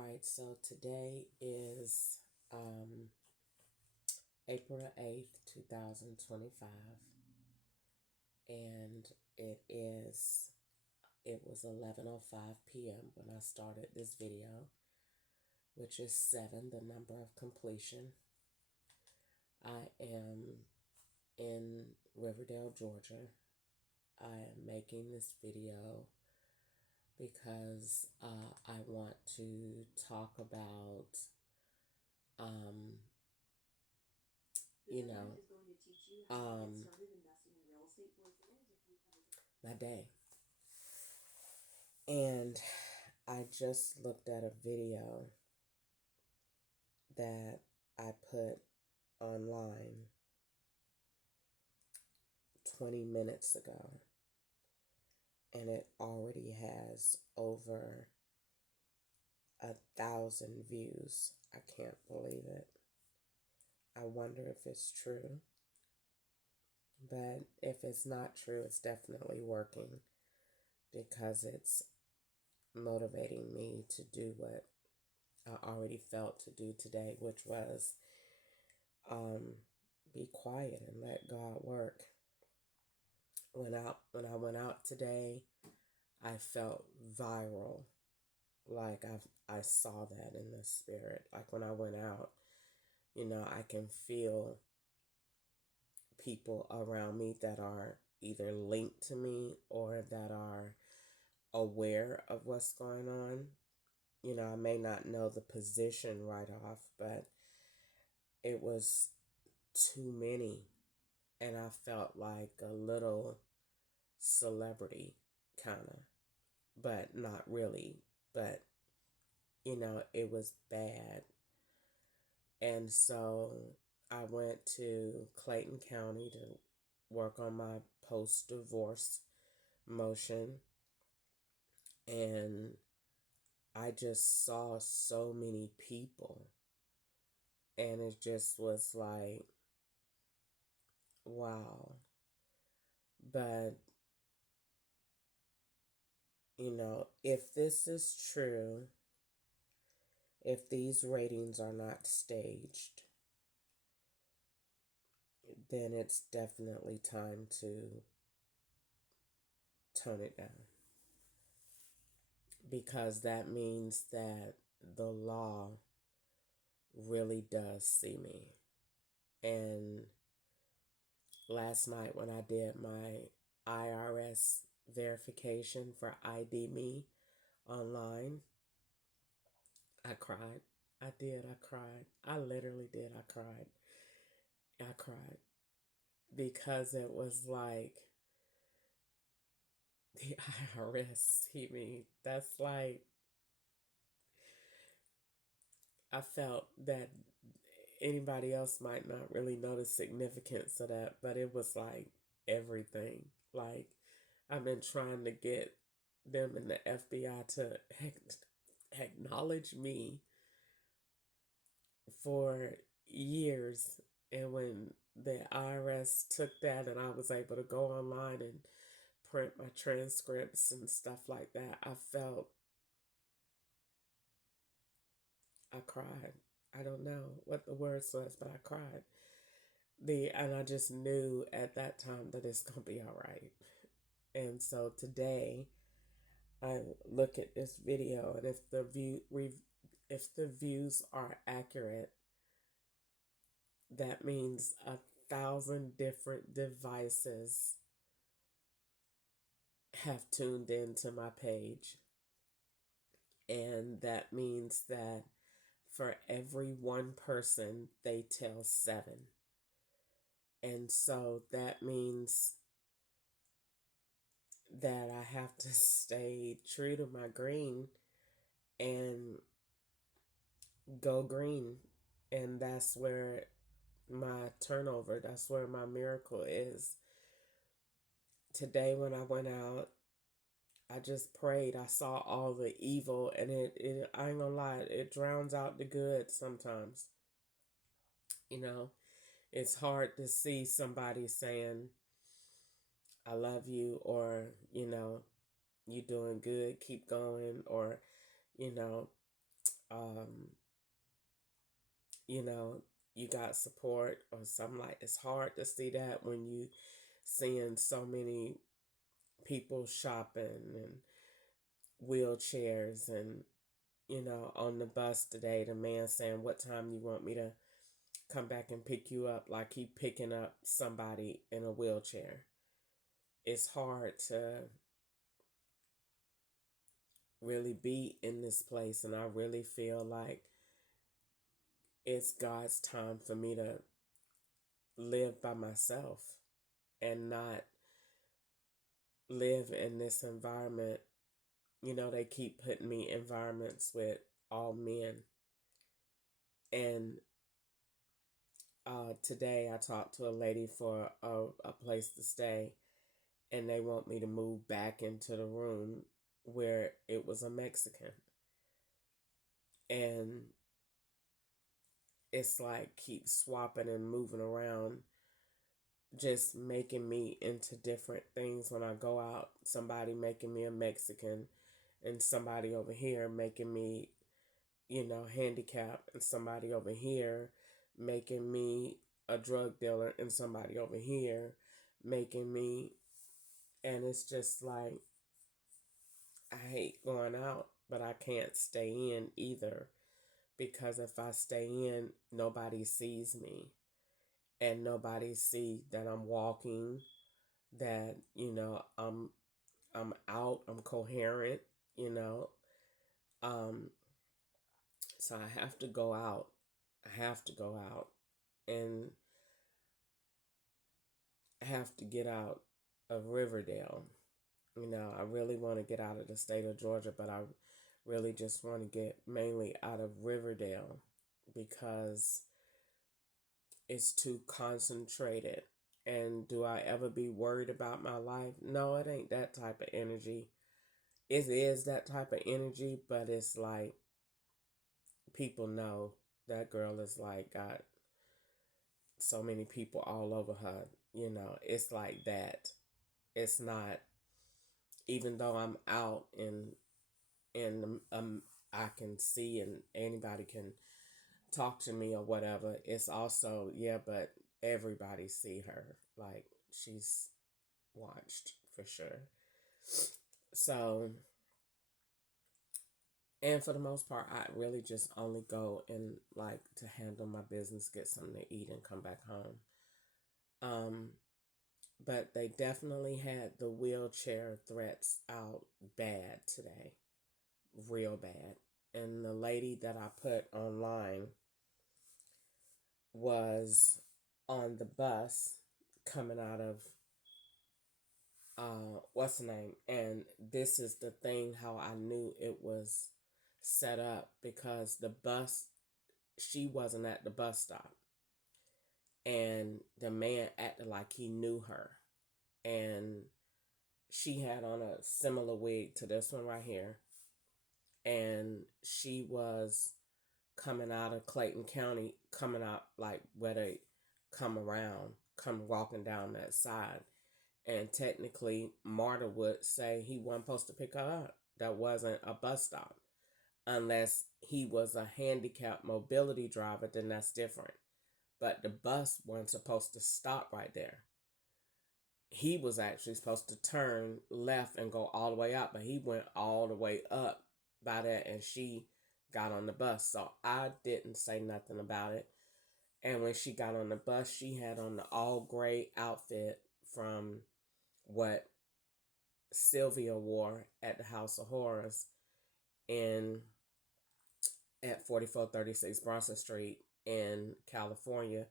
All right, so today is April 8th, 2025, and it was 11:05 p.m. when I started this video, which is 7, the number of completion. I am in Riverdale, Georgia. I am making this video because I want to talk about um, you know, my day. And I just looked at a video that I put online 20 minutes ago, and it already has over 1,000 views. I can't believe it. I wonder if it's true, but if it's not true, it's definitely working because it's motivating me to do what I already felt to do today, which was be quiet and let God work. When I went out today, I felt viral. Like I saw that in the spirit. Like when I went out, I can feel people around me that are either linked to me or that are aware of what's going on. I may not know the position right off, but it was too many. And I felt like a little celebrity, kind of, but not really. But, it was bad. And so I went to Clayton County to work on my post divorce motion. And I just saw so many people. And it just was like, wow. But, if this is true, if these ratings are not staged, then it's definitely time to tone it down. Because that means that the law really does see me. And last night when I did my IRS verification for ID Me online, I cried. I did. I cried. I literally did. I cried. I cried because it was like the IRS see me. That's like, I felt that anybody else might not really know the significance of that, but it was like everything. Like, I've been trying to get them in the FBI to acknowledge me for years. And when the IRS took that and I was able to go online and print my transcripts and stuff like that, I cried. I don't know what the words was, but I cried. And I just knew at that time that it's gonna be all right. And so today, I look at this video, and if the views are accurate, that means 1,000 different devices have tuned into my page, and that means that for every one person, they tell 7. And so that means that I have to stay true to my green and go green. And that's where my turnover, that's where my miracle is. Today, when I went out, I just prayed. I saw all the evil, and I ain't gonna lie, it drowns out the good sometimes. It's hard to see somebody saying, I love you, or, you doing good, keep going, or, you know, um, you know, you got support or something. Like, it's hard to see that when you seeing so many people shopping and wheelchairs and, on the bus today, the man saying, what time you want me to come back and pick you up? Like, he picking up somebody in a wheelchair. It's hard to really be in this place, and I really feel like it's God's time for me to live by myself and not live in this environment. They keep putting me in environments with all men. And today I talked to a lady for a place to stay, and they want me to move back into the room where it was a Mexican. And it's like keep swapping and moving around, just making me into different things when I go out. Somebody making me a Mexican, and somebody over here making me, handicapped, and somebody over here making me a drug dealer, and somebody over here making me. And it's just like, I hate going out, but I can't stay in either, because if I stay in, nobody sees me, and nobody see that I'm walking, that I'm out, I'm coherent, you know. Um, so I have to go out. I have to go out, and I have to get out of Riverdale. I really want to get out of the state of Georgia, but I really just want to get mainly out of Riverdale because it's too concentrated. And do I ever be worried about my life? No, it ain't that type of energy. It is that type of energy, but it's like people know that girl is like got so many people all over her. It's like that. It's not, even though I'm out and I can see and anybody can talk to me or whatever. It's also, yeah, but everybody see her, like she's watched for sure. So, and for the most part, I really just only go and like to handle my business, get something to eat, and come back home. Um, but they definitely had the wheelchair threats out bad today, real bad. And the lady that I put online was on the bus coming out of what's the name? And this is the thing how I knew it was set up, because the bus, she wasn't at the bus stop, and the man acted like he knew her, and she had on a similar wig to this one right here, and she was coming out of Clayton County, coming out like where they come walking down that side. And technically, Marta would say he wasn't supposed to pick her up. That wasn't a bus stop. Unless he was a handicapped mobility driver, then that's different. But the bus wasn't supposed to stop right there. He was actually supposed to turn left and go all the way out, but he went all the way up by that, and she got on the bus. So I didn't say nothing about it. And when she got on the bus, she had on the all gray outfit from what Sylvia wore at the House of Horrors in at 4436 Bronson Street in California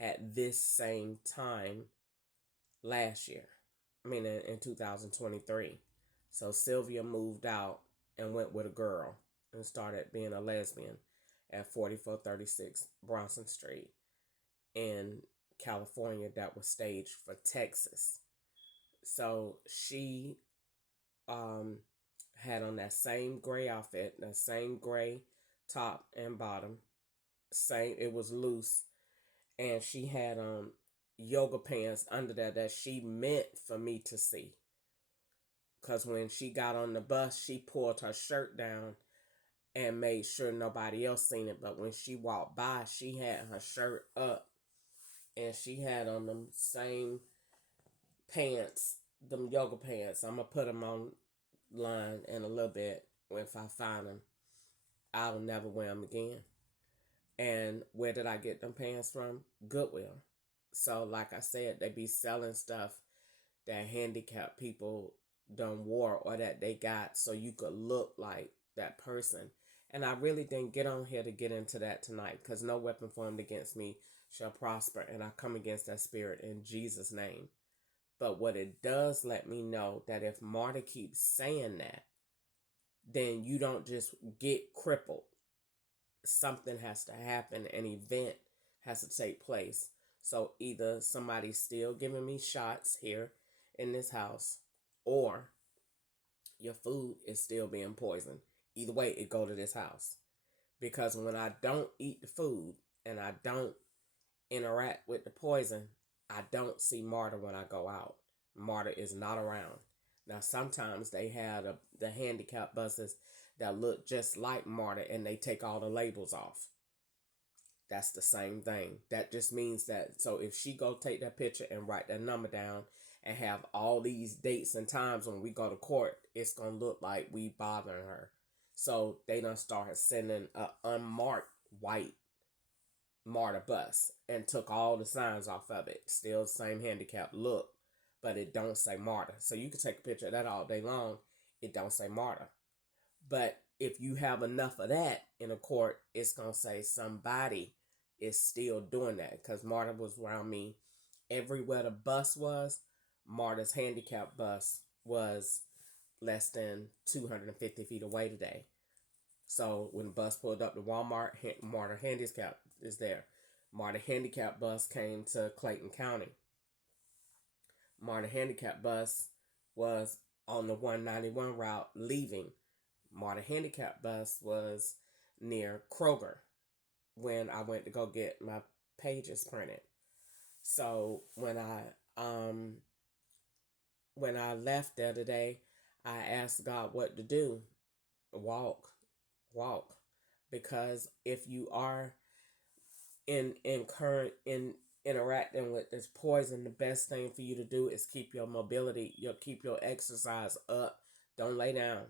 at this same time last year. I mean, in 2023. So Sylvia moved out and went with a girl and started being a lesbian at 4436 Bronson Street in California, that was staged for Texas. So she had on that same gray outfit, that same gray top and bottom, same, it was loose, and she had yoga pants under that she meant for me to see. Because when she got on the bus, she pulled her shirt down and made sure nobody else seen it. But when she walked by, she had her shirt up and she had on them same pants, them yoga pants. I'm gonna put them online in a little bit. If I find them, I'll never wear them again. And where did I get them pants from? Goodwill. So, like I said, they be selling stuff that handicapped people done wore or that they got so you could look like that person. And I really didn't get on here to get into that tonight because no weapon formed against me shall prosper. And I come against that spirit in Jesus' name. But what it does let me know that if Marta keeps saying that, then you don't just get crippled. Something has to happen, an event has to take place. So either somebody's still giving me shots here in this house, or your food is still being poisoned. Either way, it go to this house. Because when I don't eat the food and I don't interact with the poison, I don't see Marta when I go out. Marta is not around. Now, sometimes they have the handicap buses that look just like Marta and they take all the labels off. That's the same thing. That just means that, so if she go take that picture and write that number down and have all these dates and times when we go to court, it's going to look like we bothering her. So they done started sending a unmarked white Marta bus and took all the signs off of it. Still the same handicap look, but it don't say Marta. So you can take a picture of that all day long. It don't say Marta. But if you have enough of that in a court, it's going to say somebody is still doing that. Because Marta was around me everywhere the bus was. Marta's handicap bus was less than 250 feet away today. So when the bus pulled up to Walmart, Marta handicap is there. Marta handicap bus came to Clayton County. Marta handicap bus was on the 191 route leaving. Marta handicap bus was near Kroger when I went to go get my pages printed. So when I left there today, I asked God what to do. Walk. Because if you are in interacting with this poison, the best thing for you to do is keep your mobility, keep your exercise up. Don't lay down.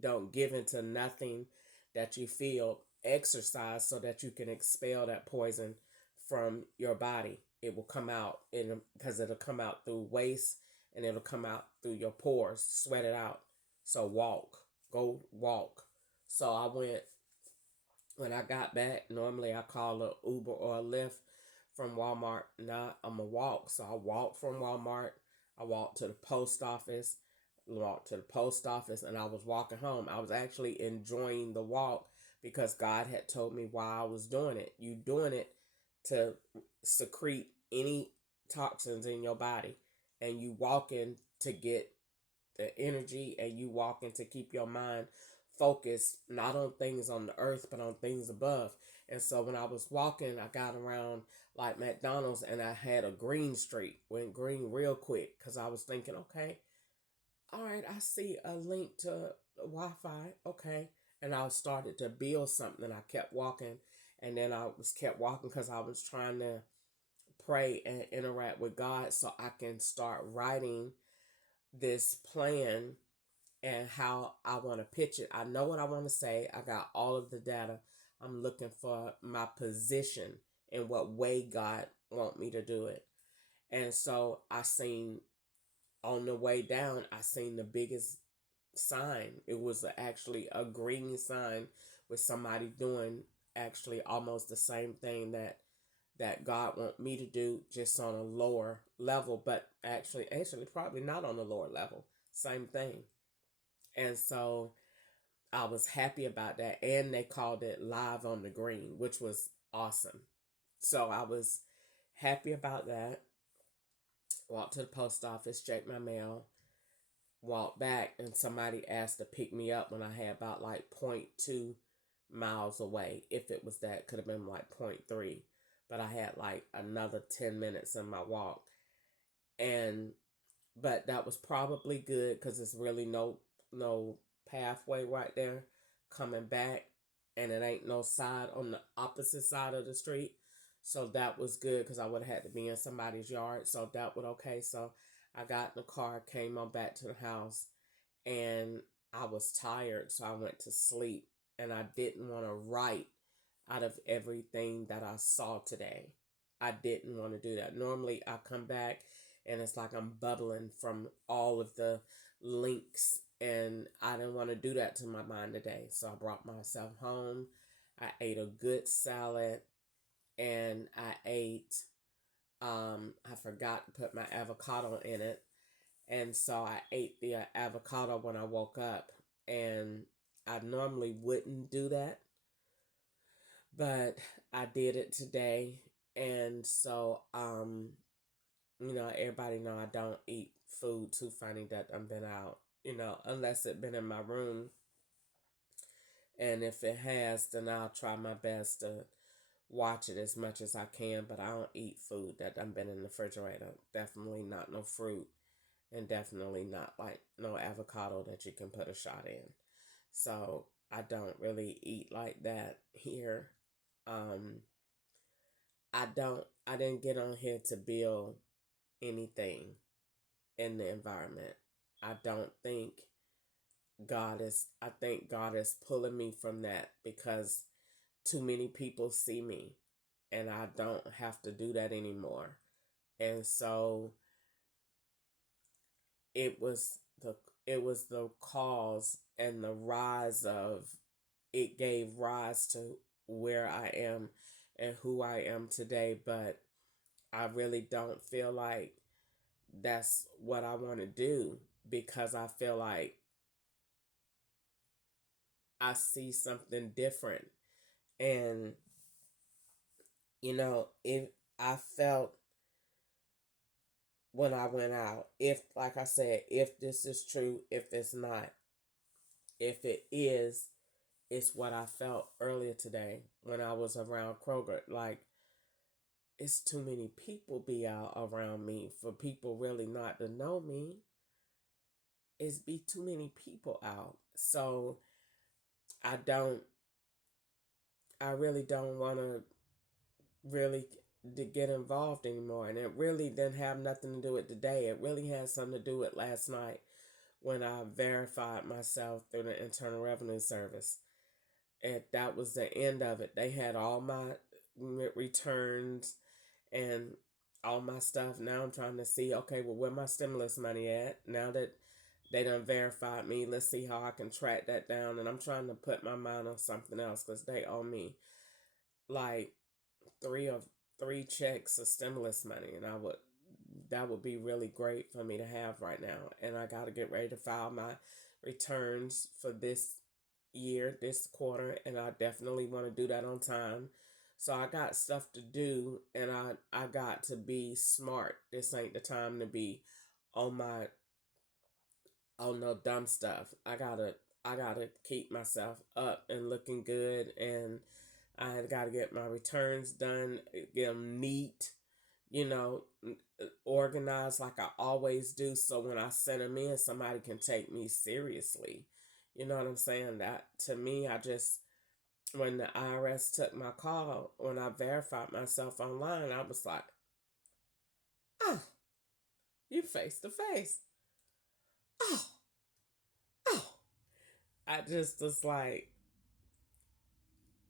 Don't give into nothing that you feel. Exercise so that you can expel that poison from your body. It will come out because it'll come out through waste and it'll come out through your pores. Sweat it out. So go walk. So I went, when I got back, normally I call an Uber or a Lyft from Walmart. Now I'm going to walk. So I walked from Walmart. I walked to the post office. And I was walking home. I was actually enjoying the walk because God had told me why I was doing it. You doing it to secrete any toxins in your body, and you walking to get the energy, and you walking to keep your mind focused not on things on the earth but on things above. And so when I was walking, I got around like McDonald's and I had a green streak, went green real quick because I was thinking, okay, all right, I see a link to Wi-Fi. Okay. And I started to build something. I kept walking, and then I was kept walking because I was trying to pray and interact with God so I can start writing this plan and how I want to pitch it. I know what I want to say. I got all of the data. I'm looking for my position and what way God want me to do it. And so I seen on the way down, I seen the biggest sign. It was actually a green sign with somebody doing actually almost the same thing that God want me to do, just on a lower level, but actually probably not on a lower level. Same thing. And so I was happy about that. And they called it Live on the Green, which was awesome. So I was happy about that. Walked to the post office, checked my mail, walked back, and somebody asked to pick me up when I had about like 0.2 miles away. If it was that, could have been like 0.3. But I had like another 10 minutes in my walk. But that was probably good because it's really no pathway right there coming back, and it ain't no side on the opposite side of the street. So that was good because I would have had to be in somebody's yard. So that would okay. So I got in the car, came on back to the house, and I was tired, so I went to sleep. And I didn't want to write out of everything that I saw today. I didn't want to do that. Normally, I come back and it's like I'm bubbling from all of the links, and I didn't want to do that to my mind today. So I brought myself home. I ate a good salad, and I forgot to put my avocado in it. And so I ate the avocado when I woke up. And I normally wouldn't do that, but I did it today. And so, everybody know I don't eat food too funny that I've been out, unless it been in my room. And if it has, then I'll try my best to watch it as much as I can. But I don't eat food that I've been in the refrigerator. Definitely not no fruit, and definitely not like no avocado that you can put a shot in. So I don't really eat like that here. Um, I didn't get on here to build anything in the environment. I don't think I think God is pulling me from that because too many people see me, and I don't have to do that anymore. And so it was the it was the cause and the rise of it gave rise to where I am and who I am today. But I really don't feel like that's what I want to do because I feel like I see something different. And if I felt when I went out, if, like I said, if this is true, if it's not, if it is, it's what I felt earlier today when I was around Kroger. Like, it's too many people be out around me for people really not to know me. It's be too many people out. So I don't, I really don't want to really to get involved anymore. And it really didn't have nothing to do with today. It really had something to do with last night when I verified myself through the Internal Revenue Service. And that was the end of it. They had all my returns and all my stuff. Now I'm trying to see, okay, well, where my stimulus money at? Now that they done verified me, let's see how I can track that down. And I'm trying to put my mind on something else because they owe me like three checks of stimulus money, and that would be really great for me to have right now. And I got to get ready to file my returns for this year, this quarter, and I definitely want to do that on time. So I got stuff to do, and I got to be smart. This ain't the time to be on my on no dumb stuff. I gotta keep myself up and looking good, and I got to get my returns done, get them neat, you know, organized like I always do. So when I send them in, somebody can take me seriously. You know what I'm saying? That to me, when the IRS took my call, when I verified myself online, I was like, oh, you face to face. Oh, oh. I just was like,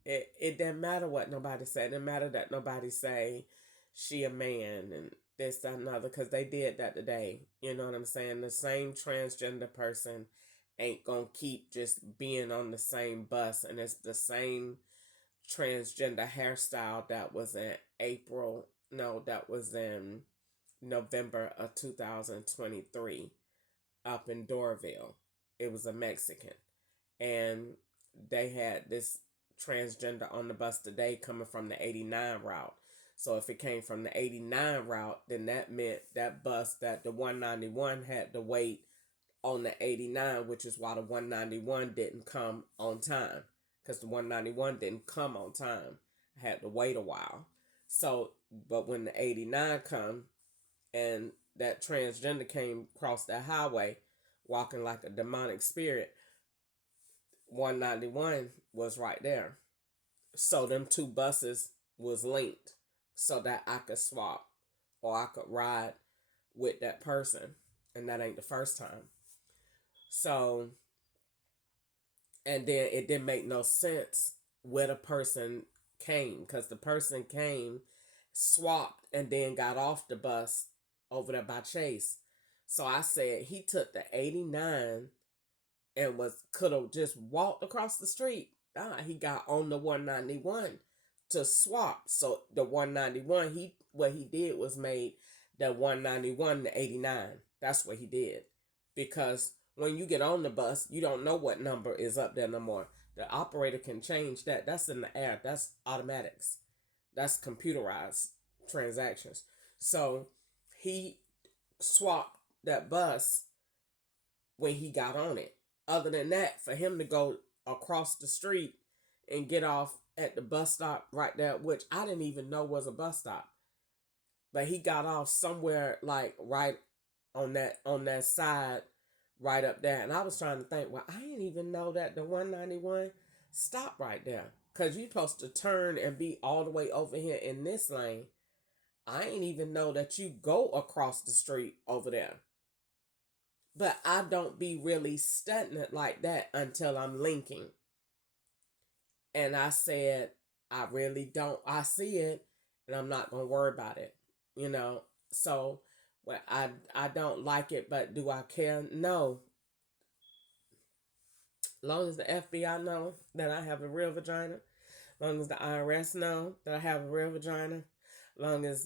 it didn't matter what nobody said. It didn't matter that nobody say she a man and this, that, and other, because they did that today. You know what I'm saying? The same transgender person ain't gonna keep just being on the same bus, and it's the same transgender hairstyle that was in April. No, that was in November of 2023 up in Doraville. It was a Mexican, and they had this transgender on the bus today coming from the 89 route. So if it came from the 89 route, then that meant that bus, that the 191 had to wait on the 89, which is why the 191 didn't come on time, because the 191 didn't come on time. I had to wait a while. So, but when the 89 come and that transgender came across that highway walking like a demonic spirit, 191 was right there. So them two buses was linked so that I could swap or I could ride with that person. And that ain't the first time. So, and then it didn't make no sense where the person came, because the person came, swapped, and then got off the bus over there by Chase. So I said he took the 89 and was could have just walked across the street. He got on the 191 to swap. So the 191, what he did was made the 191 the 89. That's what he did. Because when you get on the bus, you don't know what number is up there no more. The operator can change that. That's in the air. That's automatics. That's computerized transactions. So he swapped that bus when he got on it. Other than that, for him to go across the street and get off at the bus stop right there, which I didn't even know was a bus stop, but he got off somewhere like right on that side, right up there. And I was trying to think, well, I didn't even know that the 191 stopped right there, because you're supposed to turn and be all the way over here in this lane. I ain't even know that you go across the street over there. But I don't be really studying it like that until I'm linking. And I said, I really don't. I see it, and I'm not gonna worry about it. You know. So, well, I don't like it, but do I care? No. Long as the FBI know that I have a real vagina, long as the IRS know that I have a real vagina, long as